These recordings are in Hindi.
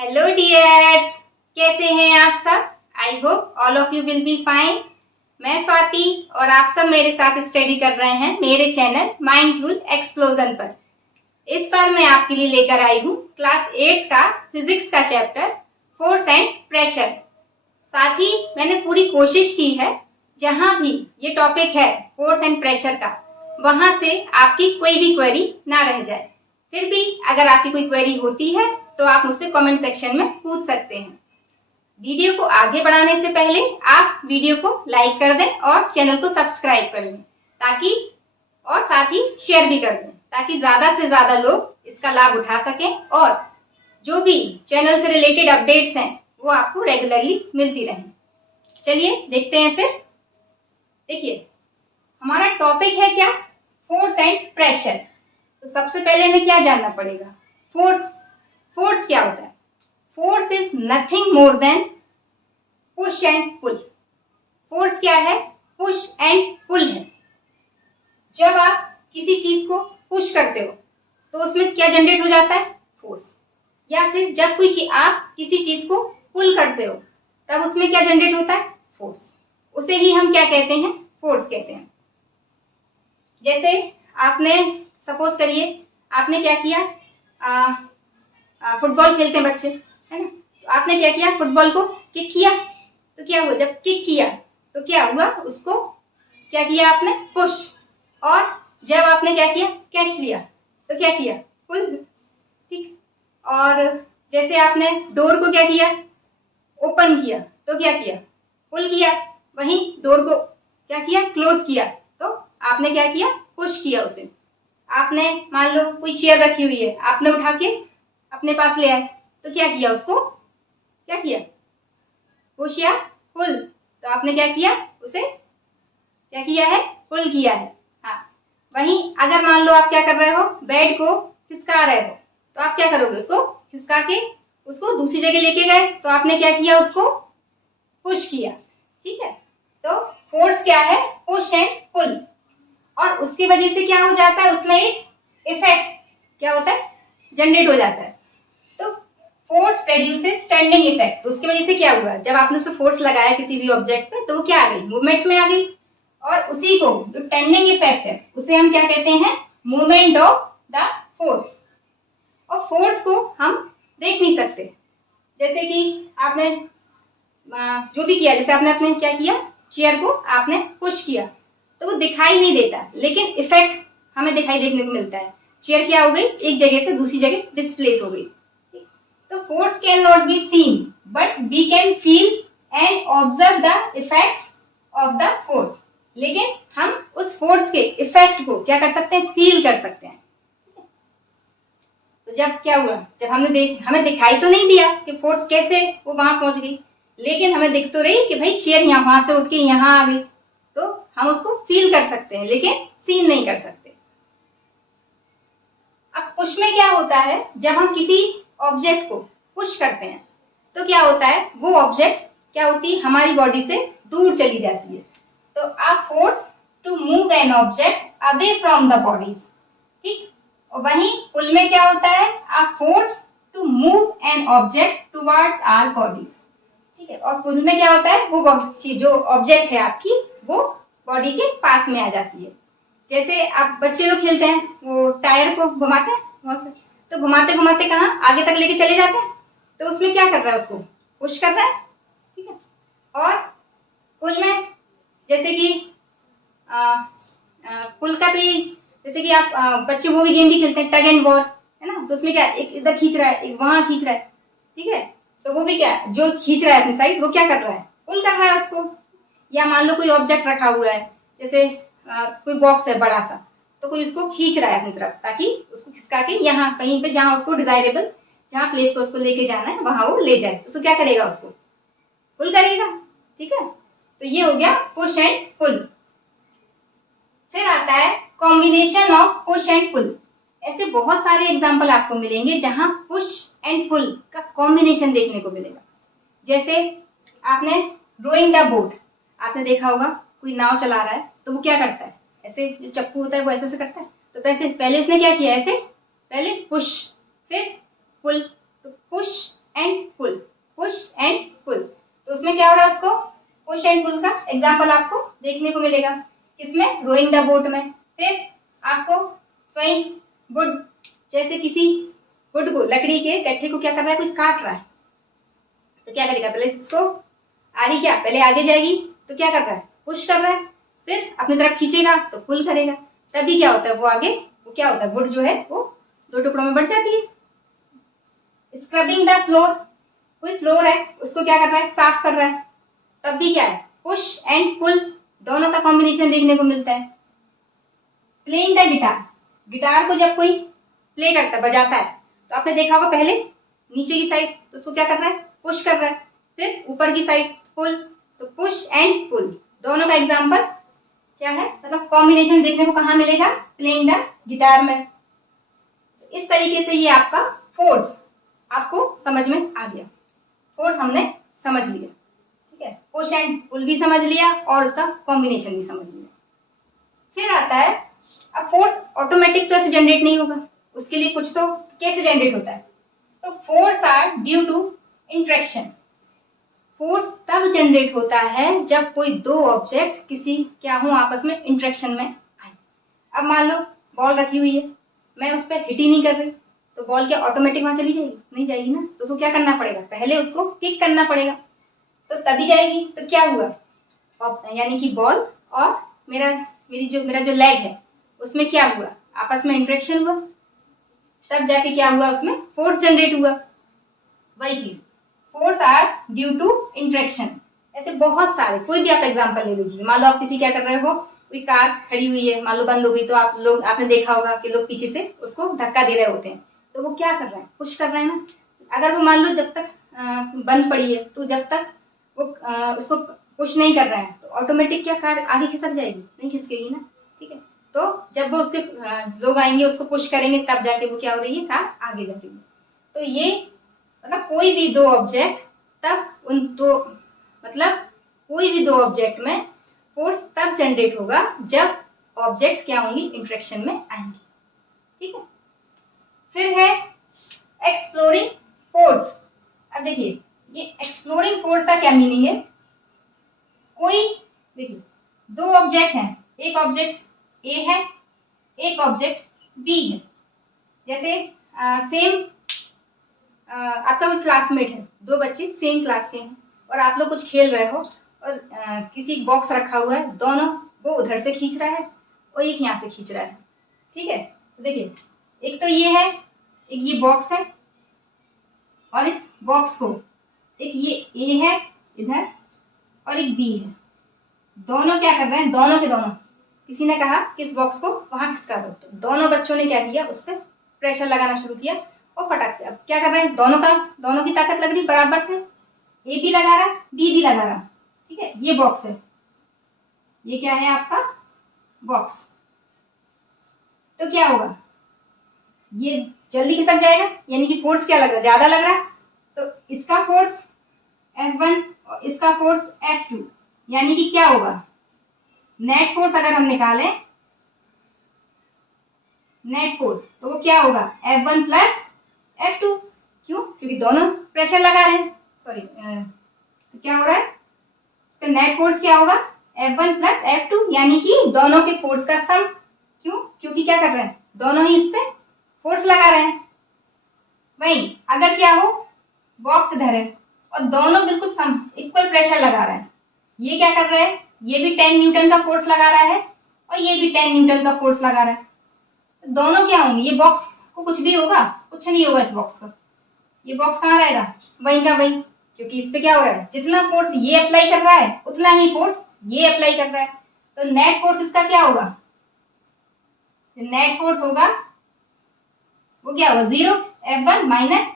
हेलो डियर्स, कैसे हैं आप सब? I hope all of you will be fine. मैं स्वाति और आप सब मेरे साथ स्टडी कर रहे हैं मेरे चैनल माइंडफुल एक्सप्लोजन पर। इस बार मैं आपके लिए लेकर आई हूँ क्लास 8 का फिजिक्स का चैप्टर फोर्स एंड प्रेशर। साथ ही मैंने पूरी कोशिश की है जहां भी ये टॉपिक है फोर्स एंड प्रेशर का, वहां से आपकी कोई भी क्वेरी ना रह जाए। फिर भी अगर आपकी कोई क्वेरी होती है तो आप मुझसे कमेंट सेक्शन में पूछ सकते हैं। वीडियो को आगे बढ़ाने से पहले आप वीडियो को लाइक कर दें और चैनल को सब्सक्राइब कर लें और साथ ही शेयर भी कर दें ताकि ज्यादा से ज्यादा लोग इसका लाभ उठा सकें और जो भी चैनल से रिलेटेड अपडेट्स हैं वो आपको रेगुलरली मिलती रहें। चलिए देखते हैं। फिर देखिए हमारा टॉपिक है क्या, फोर्स एंड प्रेशर। तो सबसे पहले हमें क्या जानना पड़ेगा, फोर्स क्या होता है? Force is nothing more than push and pull. Force क्या है? पुश एंड पुल है। जब आप किसी चीज को पुश करते हो तो उसमें क्या जनरेट हो जाता है? फोर्स। या फिर जब आप किसी चीज को पुल करते हो तब उसमें क्या जनरेट होता है? फोर्स। उसे ही हम क्या कहते हैं? फोर्स कहते हैं। जैसे आपने सपोज करिए आपने क्या किया, फुटबॉल खेलते हैं बच्चे, है ना? तो आपने क्या किया, फुटबॉल को किक किया। तो क्या हुआ, जब किक किया तो क्या हुआ, उसको क्या किया आपने? पुश। और जब आपने क्या किया, कैच लिया, तो क्या किया? पुल। ठीक। और जैसे आपने डोर को क्या किया, ओपन किया, तो क्या किया? पुल किया। वहीं डोर को क्या किया? क्लोज किया, तो आपने क्या किया? पुश किया उसे। आपने मान लो कोई चेयर रखी हुई है, आपने उठा के अपने पास ले आए, तो क्या किया? उसको क्या किया? पुश या पुल। तो आपने क्या किया? उसे क्या किया है? पुल किया है। हाँ। वहीं अगर मान लो आप क्या कर रहे हो, बेड को खिसका रहे हो, तो आप क्या करोगे? उसको खिसका के उसको दूसरी जगह लेके गए, तो आपने क्या किया? उसको पुश किया। ठीक है। तो फोर्स क्या है? Push and pull. और उसकी वजह से क्या हो जाता है, उसमें एक इफेक्ट क्या होता है? जनरेट हो जाता है। तो फोर्स प्रोड्यूसेस स्टैंडिंग इफेक्ट। तो उसकी वजह से क्या हुआ, जब आपने उसको फोर्स लगाया किसी भी ऑब्जेक्ट पे, तो वो क्या आ गई? मूवमेंट में आ गई। और उसी को जो टेंडिंग इफेक्ट है उसे हम क्या कहते हैं? Movement of the force. और फोर्स को हम देख नहीं सकते। जैसे कि आपने जो भी किया, जैसे आपने अपने क्या किया, चेयर को आपने पुश किया, तो वो दिखाई नहीं देता, लेकिन इफेक्ट हमें दिखाई देखने को मिलता है। चेयर क्या हो गई? एक जगह से दूसरी जगह डिस्प्लेस हो गई। तो force can not be seen but we can feel and observe the effects of the force. लेकिन हम उस फोर्स के इफेक्ट को क्या कर सकते हैं? फील कर सकते हैं। तो जब क्या हुआ, जब हमें दिखाई तो नहीं दिया कि फोर्स कैसे वो वहां पहुंच गई, लेकिन हमें दिख तो रही कि भाई चेयर वहां से उठ के यहाँ आ गई, तो हम उसको फील कर सकते हैं लेकिन सीन नहीं कर सकते। अब पुश में क्या होता है, जब हम किसी ऑब्जेक्ट को पुश करते हैं तो क्या होता है, वो ऑब्जेक्ट क्या होती है? हमारी बॉडी से दूर चली जाती है। तो a force to move an object away from the bodies. ठीक। और वहीं पुल में क्या होता है? A force to move an object towards our bodies. ठीक है। और पुल में क्या होता है, वो जो ऑब्जेक्ट है आपकी, वो बॉडी के पास में आ जाती है। जैसे आप बच्चे लोग खेलते हैं, वो टायर को घुमाते हैं बहुत से, तो घुमाते घुमाते कहाँ आगे तक लेके चले जाते हैं, तो उसमें क्या कर रहा है? उसको पुश कर रहा है। ठीक है। और पुल में जैसे कि पुल का भी, जैसे कि आप बच्चे वो भी गेम भी खेलते हैं, टग एंड वॉर, है ना? तो उसमें क्या, एक इधर खींच रहा है, एक वहां खींच रहा है। ठीक है। तो वो भी क्या, जो खींच रहा है अपनी साइड, वो क्या कर रहा है? पुल कर रहा है उसको। या मान लो कोई ऑब्जेक्ट रखा हुआ है, जैसे कोई बॉक्स है बड़ा सा, तो कोई उसको खींच रहा है अपनी तरफ, ताकि उसको खिसका के यहाँ कहीं पे जहां उसको डिजायरेबल, जहां प्लेस पे उसको लेके जाना है वहां वो ले जाए, तो उसको क्या करेगा? उसको पुल करेगा। ठीक है। तो ये हो गया पुश एंड पुल। फिर आता है combination of push and pull. ऐसे बहुत सारे एग्जाम्पल आपको मिलेंगे जहां पुश एंड पुल का कॉम्बिनेशन देखने को मिलेगा। जैसे आपने रोइंग द बोट, आपने देखा होगा कोई नाव चला रहा है, तो वो क्या करता है? ऐसे जो चप्पू होता है वो ऐसे से करता है। तो पहले उसने क्या किया? ऐसे पहले पुश फिर पुल। तो push and push and pull का एग्जाम्पल आपको देखने को मिलेगा किसमें, रोइंग द बोट में। फिर आपको स्वयं वुड, जैसे किसी वुड को, लकड़ी के गट्ठे को क्या कर रहा है, कोई काट रहा है, तो क्या करेगा, पहले उसको आरी क्या पहले आगे जाएगी, तो क्या कर रहा है, पुश कर रहा है, फिर अपनी तरफ खींचेगा तो पुल करेगा, तभी क्या होता है, वो आगे, वो क्या होता है, वुड जो है वो दो टुकड़ों में बढ़ जाती है। स्क्रबिंग द फ्लोर, कोई फ्लोर है उसको क्या कर रहा है, साफ कर रहा है, तब भी क्या है, पुश एंड पुल दोनों का कॉम्बिनेशन देखने को मिलता है। प्लेइंग द गिटार, गिटार को जब कोई प्ले करता है, बजाता है, तो आपने देखा होगा पहले नीचे की साइड तो उसको क्या कर रहा है, पुश कर रहा है, फिर ऊपर की साइड पुल, तो पुश एंड पुल दोनों का एग्जांपल क्या है, मतलब कॉम्बिनेशन देखने को कहाँ मिलेगा, प्लेइंग द गिटार में। इस तरीके से ये आपका फोर्स आपको समझ में आ गया, फोर्स हमने समझ लिया, ठीक है, पुश एंड पुल भी समझ लिया और उसका कॉम्बिनेशन भी समझ लिया। फिर आता है, अब फोर्स ऑटोमेटिक तो ऐसे जनरेट नहीं होगा, उसके लिए कुछ तो कैसे जनरेट होता है, तो force are due to interaction. फोर्स तब जनरेट होता है जब कोई दो ऑब्जेक्ट किसी क्या हो आपस में इंटरेक्शन में आए। अब मान लो बॉल रखी हुई है, मैं उस पर हिट ही नहीं कर रही, तो बॉल क्या ऑटोमेटिक वहां चली जाएगी, नहीं जाएगी ना, तो उसको क्या करना पड़ेगा, पहले उसको किक करना पड़ेगा, तो तभी जाएगी। तो क्या हुआ, यानी कि बॉल और मेरा जो लेग है उसमें क्या हुआ, आपस में इंटरेक्शन हुआ, तब जाके क्या हुआ, उसमें फोर्स जनरेट हुआ। वही चीज, force are due to interaction. ऐसे बहुत सारे, कोई भी आप एग्जांपल ले लीजिए, मान लो आप किसी क्या कर रहे हो, कोई कार खड़ी हुई है, मान लो बंद हो गई, तो आपने देखा होगा कि लोग पीछे से उसको धक्का दे रहे होते हैं, तो वो क्या कर रहा है, पुश कर रहा है ना। अगर वो मान लो जब तक बंद पड़ी है, तो जब तक वो उसको पुश नहीं कर रहा है, तो ऑटोमेटिक क्या कार आगे खिसक जाएगी, नहीं खिसकेगी ना, ठीक है। तो जब वो उसके लोग आएंगे उसको पुश करेंगे, तब जाके वो क्या हो रही है, कार आगे जा रही है। तो ये मतलब कोई भी दो ऑब्जेक्ट, तब उन दो मतलब कोई भी दो ऑब्जेक्ट में फोर्स तब जनरेट होगा जब ऑब्जेक्ट्स क्या होंगी, इंटरेक्शन में आएंगे, ठीक है। फिर है एक्सप्लोरिंग फोर्स। अब देखिए ये एक्सप्लोरिंग फोर्स का क्या मीनिंग है, कोई देखिए दो ऑब्जेक्ट हैं, एक ऑब्जेक्ट ए है, एक ऑब्जेक्ट बी है, जैसे सेम आपका कोई क्लासमेट है, दो बच्चे सेम क्लास के हैं और आप लोग कुछ खेल रहे हो और किसी बॉक्स रखा हुआ है, दोनों वो उधर से खींच रहा है और एक यहाँ से खींच रहा है, ठीक है। तो देखिए एक तो ये है, एक ये बॉक्स है, और इस बॉक्स को एक ये ए है इधर और एक बी है, दोनों क्या कर रहे हैं, दोनों के दोनों, किसी ने कहा कि इस बॉक्स को वहां खिसका दो, तो दोनों बच्चों ने क्या किया, उस पर प्रेशर लगाना शुरू किया और फटाक से, अब क्या कर रहे हैं, दोनों की ताकत लग रही बराबर से, ए भी लगा रहा, बी भी लगा रहा, ठीक है। ये बॉक्स है, ये क्या है आपका बॉक्स, तो क्या होगा, ये जल्दी खिसक जाएगा, यानी कि फोर्स क्या लग रहा है, ज्यादा लग रहा है, तो इसका फोर्स F1 और इसका फोर्स F2, यानी कि क्या होगा, नेट फोर्स अगर हम निकालें नेट फोर्स, तो वो क्या होगा, F1 प्लस F2, क्यों, क्योंकि दोनों प्रेशर लगा रहे हैं, सॉरी तो क्या हो रहा है, तो नेट फोर्स क्या होगा, F1 प्लस F2, यानी कि दोनों के फोर्स का सम, क्यों, क्योंकि क्या कर रहे हैं, दोनों ही इस पे फोर्स लगा रहे हैं। वही अगर क्या हो, बॉक्स इधर है और दोनों बिल्कुल सम इक्वल प्रेशर लगा रहे हैं, ये क्या कर रहे हैं, ये भी 10 न्यूटन का फोर्स लगा रहा है और ये भी 10 न्यूटन का फोर्स लगा रहा है, तो दोनों क्या होंगे, ये बॉक्स को कुछ भी होगा, कुछ नहीं होगा इस बॉक्स का, ये बॉक्स कहाँ रहेगा, वहीं का वहीं, क्योंकि इस पे क्या हो रहा है, जितना फोर्स ये अप्लाई कर रहा है उतना ही फोर्स ये अप्लाई कर रहा है, तो नेट फोर्स इसका क्या होगा, नेट फोर्स होगा वो क्या होगा, 0, F1 माइनस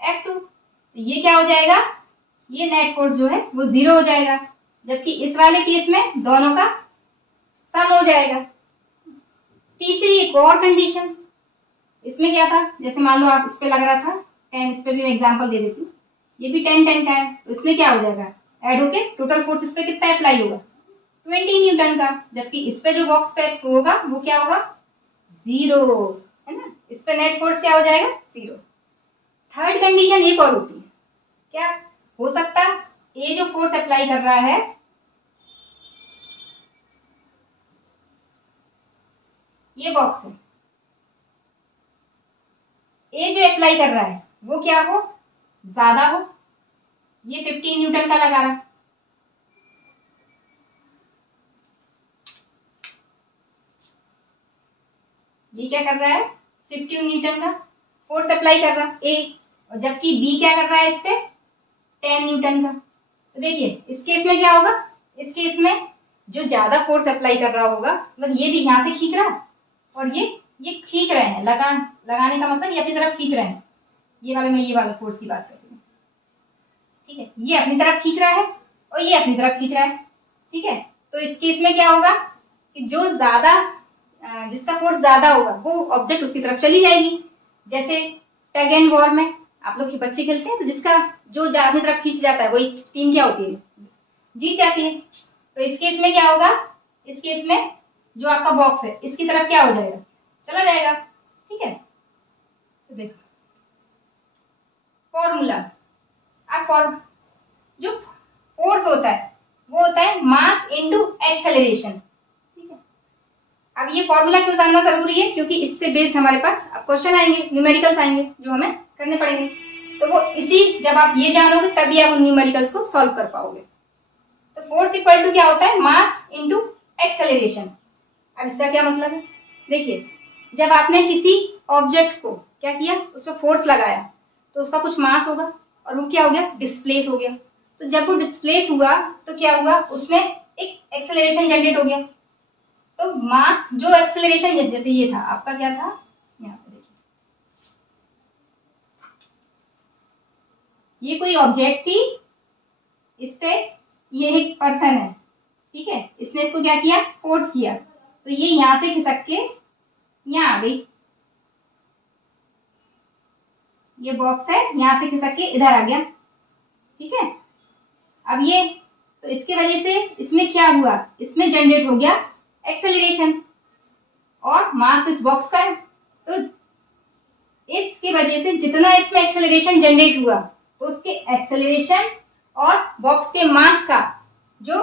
F2, तो ये क्या हो जाएगा, ये नेट फोर्स जो है वो 0 हो जाएगा, जबकि इस वाले केस में दोनों का सम हो जाएगा। तीसरी एक और कंडीशन, इसमें क्या था, जैसे मान लो आप इस पे लग रहा था 10, इस पे भी मैं एग्जांपल दे देती हूँ, ये भी 10 का है, तो इसमें क्या हो जाएगा, ऐड होके टोटल फोर्स इस पे कितना अप्लाई होगा, 20 न्यूटन का, जबकि इस पे जो बॉक्स पे होगा वो क्या होगा, 0, है ना, इस पे नेट फोर्स क्या हो जाएगा, 0। थर्ड कंडीशन एक और होती है, क्या हो सकता है, ये जो फोर्स अप्लाई कर रहा है ये बॉक्स है, ए जो अप्लाई कर रहा है वो क्या हो, ज्यादा हो, ये 15 न्यूटन का लगा रहा है, ये क्या कर रहा है 15 न्यूटन का फोर्स अप्लाई कर रहा है ए, और जबकि बी क्या कर रहा है इस पे 10 न्यूटन का। तो देखिए इस केस में क्या होगा, इस केस में जो ज्यादा फोर्स अप्लाई कर रहा होगा, मतलब ये भी यहाँ से खींच रहा है और ये खींच रहे हैं, लगाने का मतलब ये अपनी तरफ खींच रहे हैं, ये वाले, मैं ये वाले फोर्स की बात कर रही हूँ, ठीक है, ये अपनी तरफ खींच रहा है और ये अपनी तरफ खींच रहा है, ठीक है। तो इस केस में क्या होगा कि जो ज्यादा, जिसका फोर्स ज्यादा होगा वो ऑब्जेक्ट उसकी तरफ चली जाएगी। जैसे टग एंड वॉर में आप लोग के बच्चे खेलते हैं, तो जिसका जो अपनी तरफ खींच जाता है वही टीम क्या होती है, जीत जाती है। तो इस केस में क्या होगा, इस केस में जो आपका बॉक्स है इसकी तरफ क्या हो जाएगा, चला जाएगा, ठीक है। तो देखो फॉर्मूला, अब जो फोर्स होता है वो होता है मास इनटू एक्सेलरेशन, ठीक है। अब ये फॉर्मूला क्यों जानना जरूरी है, क्योंकि इससे बेस्ड हमारे पास अब क्वेश्चन आएंगे, न्यूमेरिकल्स आएंगे जो हमें करने पड़ेंगे। तो वो इसी, जब आप ये जानोगे तभी आप उन न्यूमेरिकल्स को सॉल्व कर पाओगे। तो फोर्स इक्वल टू क्या होता है, मास इनटू एक्सेलरेशन। अब इसका क्या मतलब है, देखिए जब आपने किसी ऑब्जेक्ट को क्या किया, उस पर फोर्स लगाया तो उसका कुछ मास होगा और वो क्या हो गया, डिस्प्लेस हो गया। तो जब वो डिस्प्लेस हुआ तो क्या हुआ, उसमें एक एक्सेलरेशन जनरेट हो गया। तो मास जो एक्सेलरेशन, जैसे ये था आपका, क्या था यहाँ पे देखिए, ये कोई ऑब्जेक्ट थी, इस पे ये एक पर्सन है, ठीक है, इसने इसको क्या किया, फोर्स किया, तो ये यहां से खिसक के यहाँ आ गई, ये बॉक्स है यहां से खिसक के इधर आ गया, ठीक है। अब ये, तो इसके वजह से इसमें क्या हुआ, इसमें जनरेट हो गया एक्सेलरेशन, और मास इस बॉक्स का है, तो इसकी वजह से जितना इसमें एक्सेलरेशन जनरेट हुआ तो उसके एक्सेलरेशन और बॉक्स के मास का जो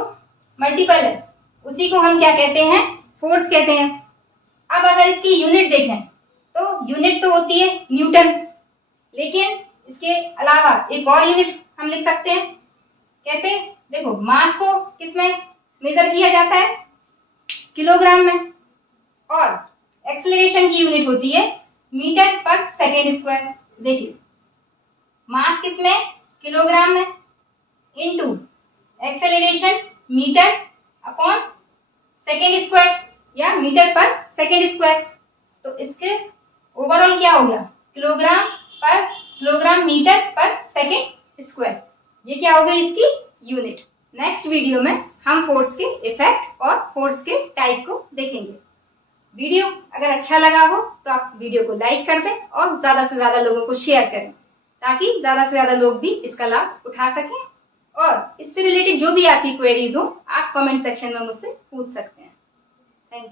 मल्टीपल है उसी को हम क्या कहते हैं, फोर्स कहते हैं। अब अगर इसकी यूनिट देखें तो यूनिट तो होती है न्यूटन, लेकिन इसके अलावा एक और यूनिट हम लिख सकते हैं, कैसे, देखो मास को किसमें मेजर किया जाता है, किलोग्राम में, और एक्सेलरेशन की यूनिट होती है मीटर पर सेकेंड स्क्वायर। देखिए मास किसमें, किलोग्राम में, into acceleration metre upon second square या मीटर पर सेकेंड स्क्वायर। तो इसके ओवरऑल क्या हो गया, किलोग्राम मीटर पर सेकेंड स्क्वायर, ये क्या हो गई इसकी यूनिट। नेक्स्ट वीडियो में हम फोर्स के इफेक्ट और फोर्स के टाइप को देखेंगे। वीडियो अगर अच्छा लगा हो तो आप वीडियो को लाइक कर दें और ज्यादा से ज्यादा लोगों को शेयर करें, ताकि ज्यादा से ज्यादा लोग भी इसका लाभ उठा सकें। और इससे रिलेटेड जो भी आपकी क्वेरीज हो आप कमेंट सेक्शन में मुझसे पूछ सकते हैं। Thank you.